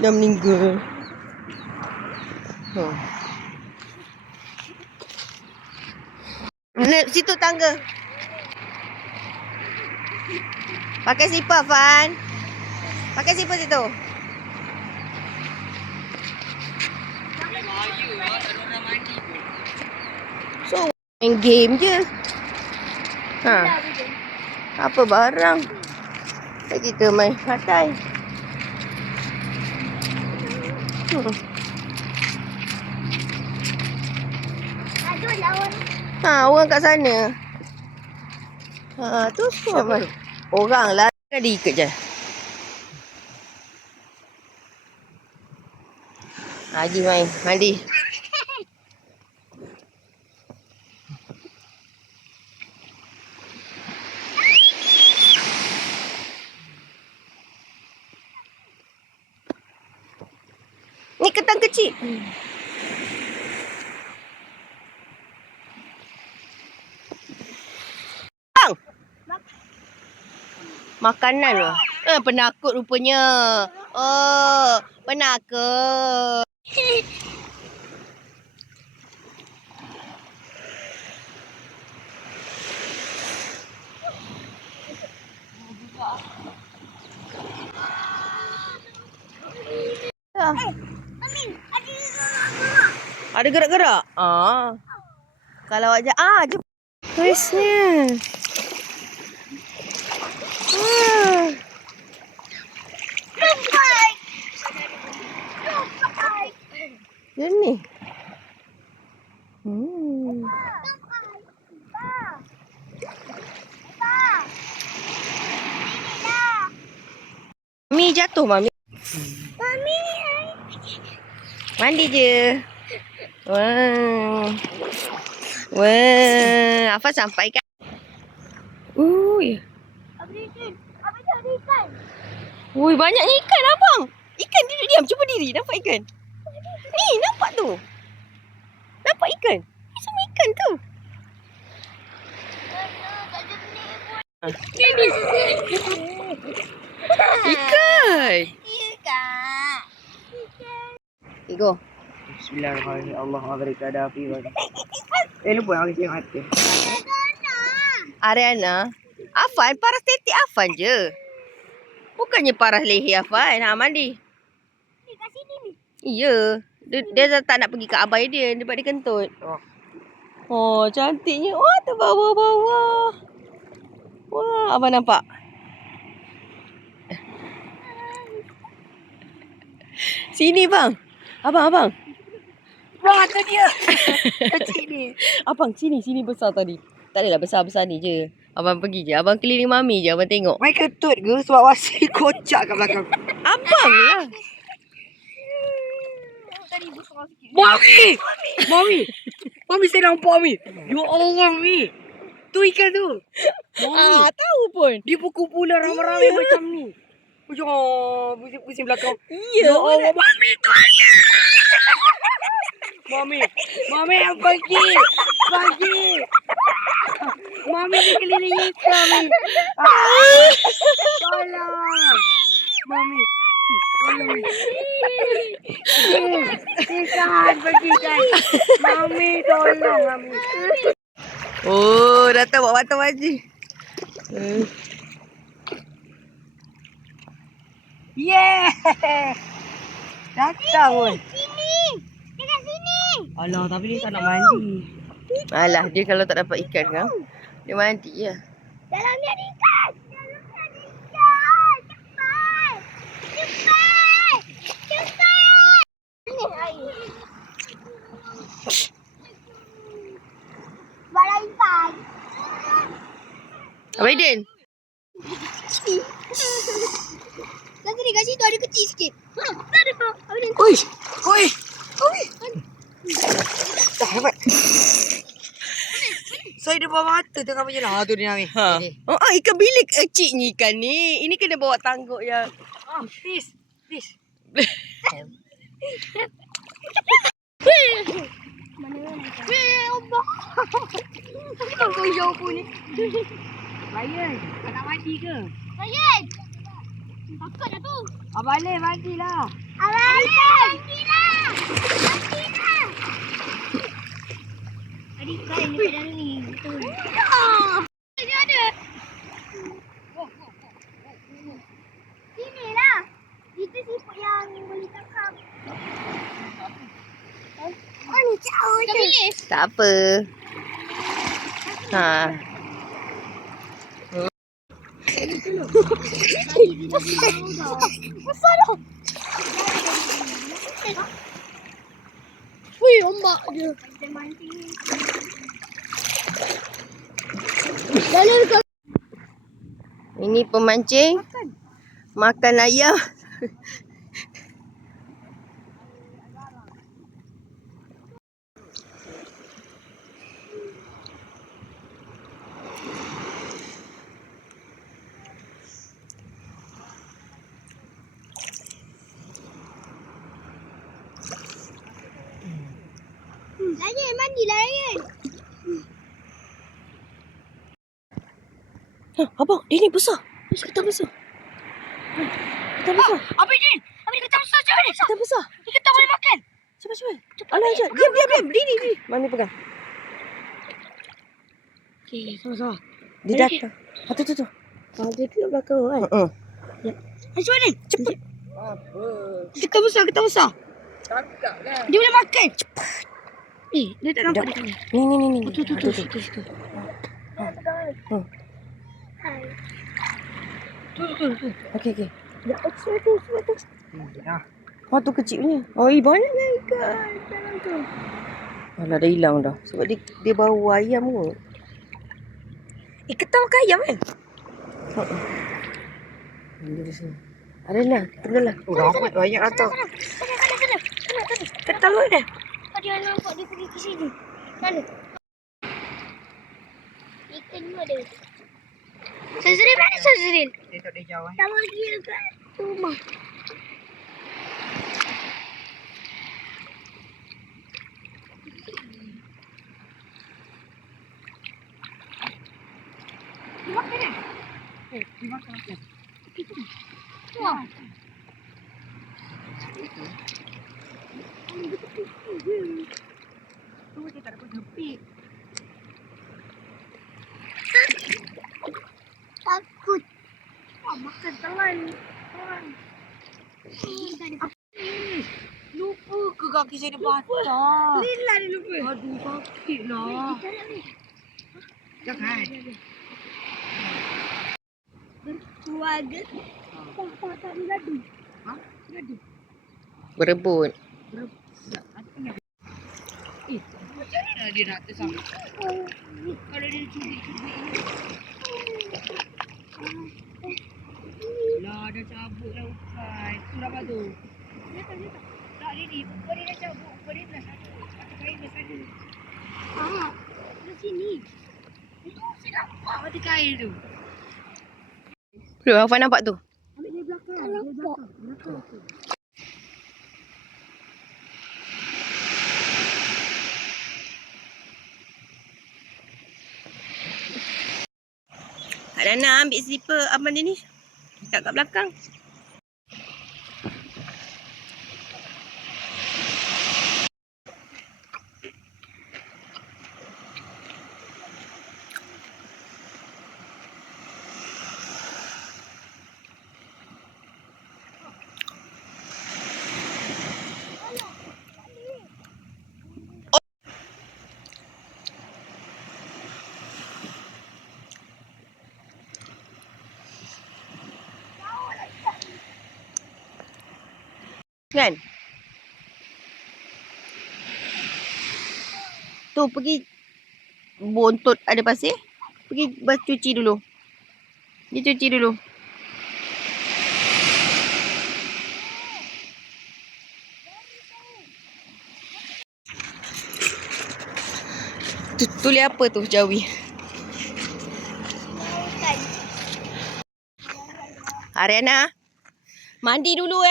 Dah meninggal. Situ tangga. Pakai sipar, Fan. Pakai sipar situ. So, main game je. Apa barang? Kita main patai. Orang kat sana. Tu semua orang lah. Dia ikut je. Haji main. Mandi. Ni ketang kecil. Bang. Makanan lah. Penakut rupanya. Oh, penakut. Ada gerak-gerak? Kalau awak jep. Kuisnya. Ni. Mami jatuh, Mami. Mami. Mandi je. Wah. Afan sampai kan? Abang cari ikan. Banyak ikan, abang. Ikan duduk diam. Cuba diri. Nampak ikan? Ni, nampak tu. Nampak ikan? Ni semua ikan tu. Ikan. Go. Bismillahirrahmanirrahim. Allah berikan api bagi. Lupa nak tengok hati. Ariana. Afan, paras tetik Afan je. Bukannya paras leher Afan. Mandi. Ni kat sini ni. Iya. Dia dah tak nak pergi ke abai dia. Dia buat dia kentut. Oh, cantiknya. Wah, terbawah-bawah. Wah, abang nampak. Sini, bang. Abang. Wah, tu dia. Kecil ni. Abang, sini besar tadi. Tak adalah besar-besar ni je. Abang pergi je. Abang keliling mami je. Abang tengok. Main kentut ke sebab wasi kocak kat belakang. Abang lah. Mami saya nampak, Mami. Ya Allah, Mami. Tu ikan tu. Mami. Tahu pun. Dia berkumpulan ramai-ramai macam ni. Pusing belakang. Ya Allah, Mami tu ada. Mami pergi. Mami dikelilingi ikan, Mami. Tolong. Mami. Tolong. Ikan, pergi kan. Mami, tolong, Mami. Oh, datang bawa batang haji. Yeah. Datang pun. Sini. Dekat sini. Alah, tapi dia tak nak mandi. Alah, dia kalau tak dapat ikan kan, dia mandi je. Dalam ni ada ikan. Cepat. Ini air. Balang ikan. Abang Aiden. Nanti dekat situ ada kecil sikit. Tak ada kau. Oi. Dah dapat. Saya dia bawa mata tengah menyelah. Tu dia, Mami. Ikan bilik kecilnya ikan ni. Ini kena bawa tangguk ya. Fish. Allah. Kau jauh pun ni. Ryan, kau nak mandi ke? Ryan. Takut dah tu. Balik, mandilah. Ada ikan dekat dalam ni. Betul. Dia ada. Sini lah. Itu siput yang boleh tangkap. Oh ni jauh je. Bilis. Tak apa. Ha. Besar dah. Wih, ombak dia. Dalam kau. Ini pemancing. Makan ayam. Layan, mandilah Layan. Ha, abang, dia ni besar. Ketam besar. Ketam besar. Apa ini? Apa ni ketam besar macam ni? Ketam besar. Ni ketam boleh makan. Cepat. Alah, jap. Diam. Diri. Mami pegang. Okey, sama-sama. Dia datang. Ha, tu. Dia kat belakang kan. Macam mana? Cepat. Ketam besar. Cakap kan. Dia boleh makan. Cepat. Dia tak nampak dia. Ni. Tu. Tu. Tu. Okey. Ya, tu. Ha, tu kecil punya. Oh, banyaknya ikan dalam tu. Alah, dah hilang dah. Sebab dia bau ayam kot. Ketam makan ayam kan? Dia di sini. Ada lah, tenggelam. Ramai banyak atas. Sana. Ketam kot dah. Dia nampak dia pergi ke sini. Mana? Ikan ni ada. Sazril mana Sazril? Dia tak ada jauh. Sama dia kat rumah. Dia makan kan? Dia makan. Wah. Tu dia tak dapat tepi. Takut. Wah, makan telan. Lupa ke kaki saya dia patah? Lila dia lupa. Aduh, sakit lah. Jangan. Keluarga. Tak ladu. Berebut. Macam mana dia nak tersangkut? Kalau dia cubit-cubit ni. Lah, dah cabut dah ukai. Tu apa tu? Tak, dia ni. Ukai dia dah cabut. Ukai dia belah sana. Mata kain belah sana. Di sini. Itu saya nampak mata kain tu. Belum, Afan nampak tu. Ambil dari belakang. Tak nampak. Belakang. Kak Nana ambil slipper abang dia ni. Letak kat belakang. Kan? Tu pergi bontot ada pasir. Pergi cuci dulu. Dia cuci dulu. Tulis apa tu Jawi? Ariana, mandi dulu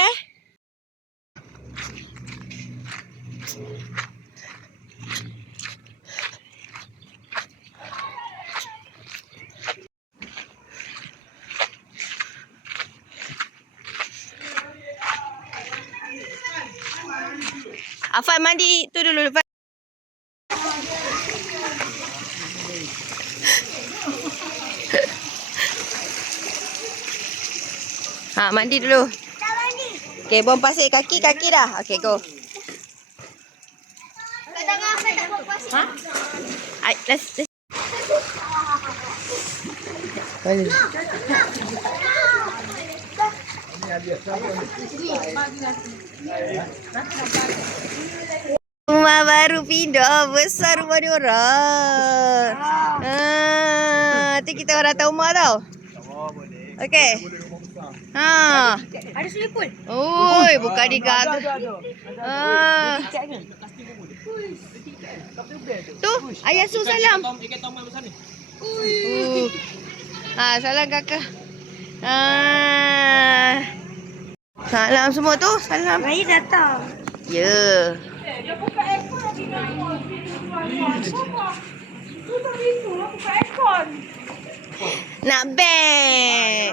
Afan mandi tu dulu. Afan. Ha, mandi dulu. Tak mandi. Okay, bom pasir kaki dah. Okay, go. Kat tangan apa tak buat pasir? Ha? Let's. Balik. Rumah baru pindah. Besar rumah dia orang. Nanti kita orang datang rumah tau. Okey. Ha. Ada selipul. Oi, bukan di kat. Tu, ayah Su salam. Ha, salam kakak. Salam semua tu, salam. Raya datang. Ya. Nak beg.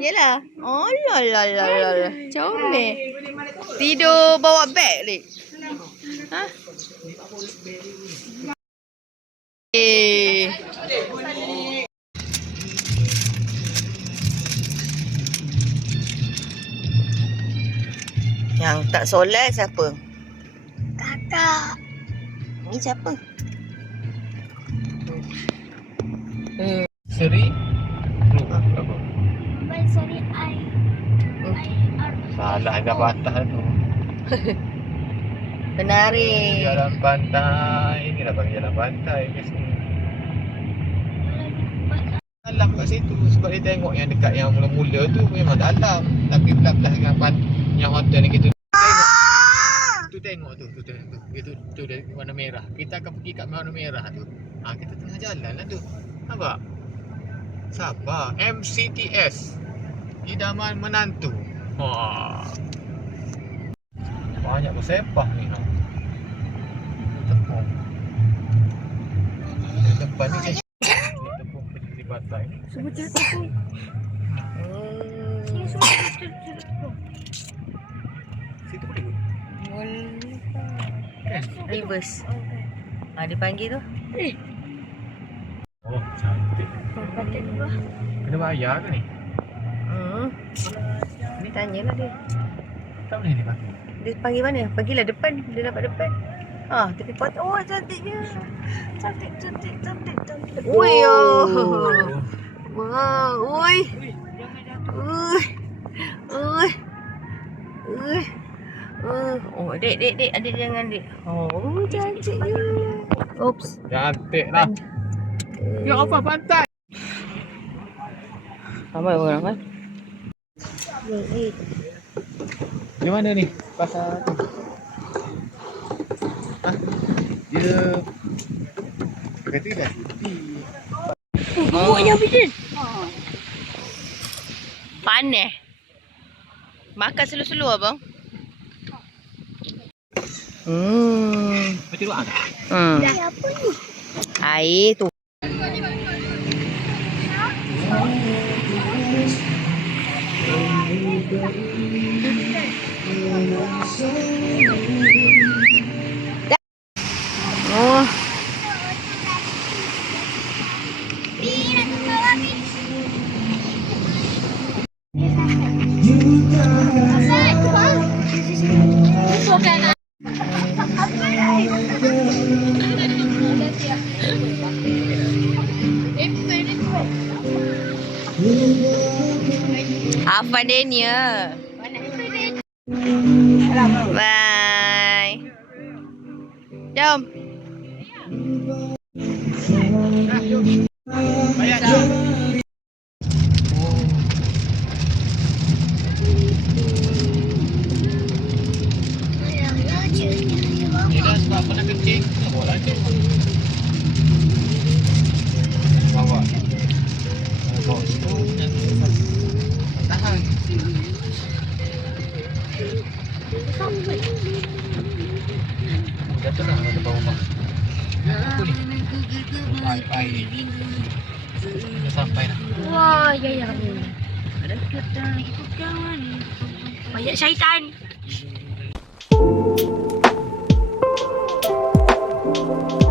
Yelah. Oh la la la la. Comel. Tidur bawa beg ni. Ha? Yang tak solat siapa? Kakak. Ni siapa? Seri? Apa? Abang sorry I Salah dah patah tu. Penari. Jalan pantai. Ni dah bagi jalan pantai ke sini. Dalam kat situ sebab dia tengok yang dekat yang mula-mula tu memang dalam. Tapi belah-belah dengan yang hotel ni kita tengok tu. Tu dia warna merah. Kita akan pergi kat warna merah tu. Ha, kita tengah jalan lah tu. Nampak? Sabar. MCTS. Idaman menantu. Wah. Banyak bersepah ni. Ha. Tepung. Depan ni saya tepung di pantai ni. Semua tepung. Situ boleh kot. Kan? Reverse. Ah, dia panggil tu. Oh, cantik. Kena bayar ke ni? Ni tanyalah dia. Tak boleh ni pakai. Dia panggil mana? Panggillah depan. Dia dapat depan. Ah, tepi pot. Oh, cantiknya. Cantik. Oi, oh. Wow, oi. Oi. Oh, dek. Adik jangan, dek. Oh, cantiknya. Oops. Cantik lah. Ya apa pantai? Ramai orang kan? Di mana ni? Pasal tu. Ha? Dia kata dah cuti. Oh, yang bikin. Panas. Makan selu-selu abang. Macam luar. Apa ni? Air tu. Oh. Afan Dania. Bye. Jom. Bayar jom. Dia dah sebab pernah kencing. Bawa lagi. Bawa. Bawa situ. Tahan. Dah tenang ada bawah rumah. Apa ni? Air. Dah sampai dah. Wah, ya. Ada kata itu kawan. Banyak syaitan. Bye.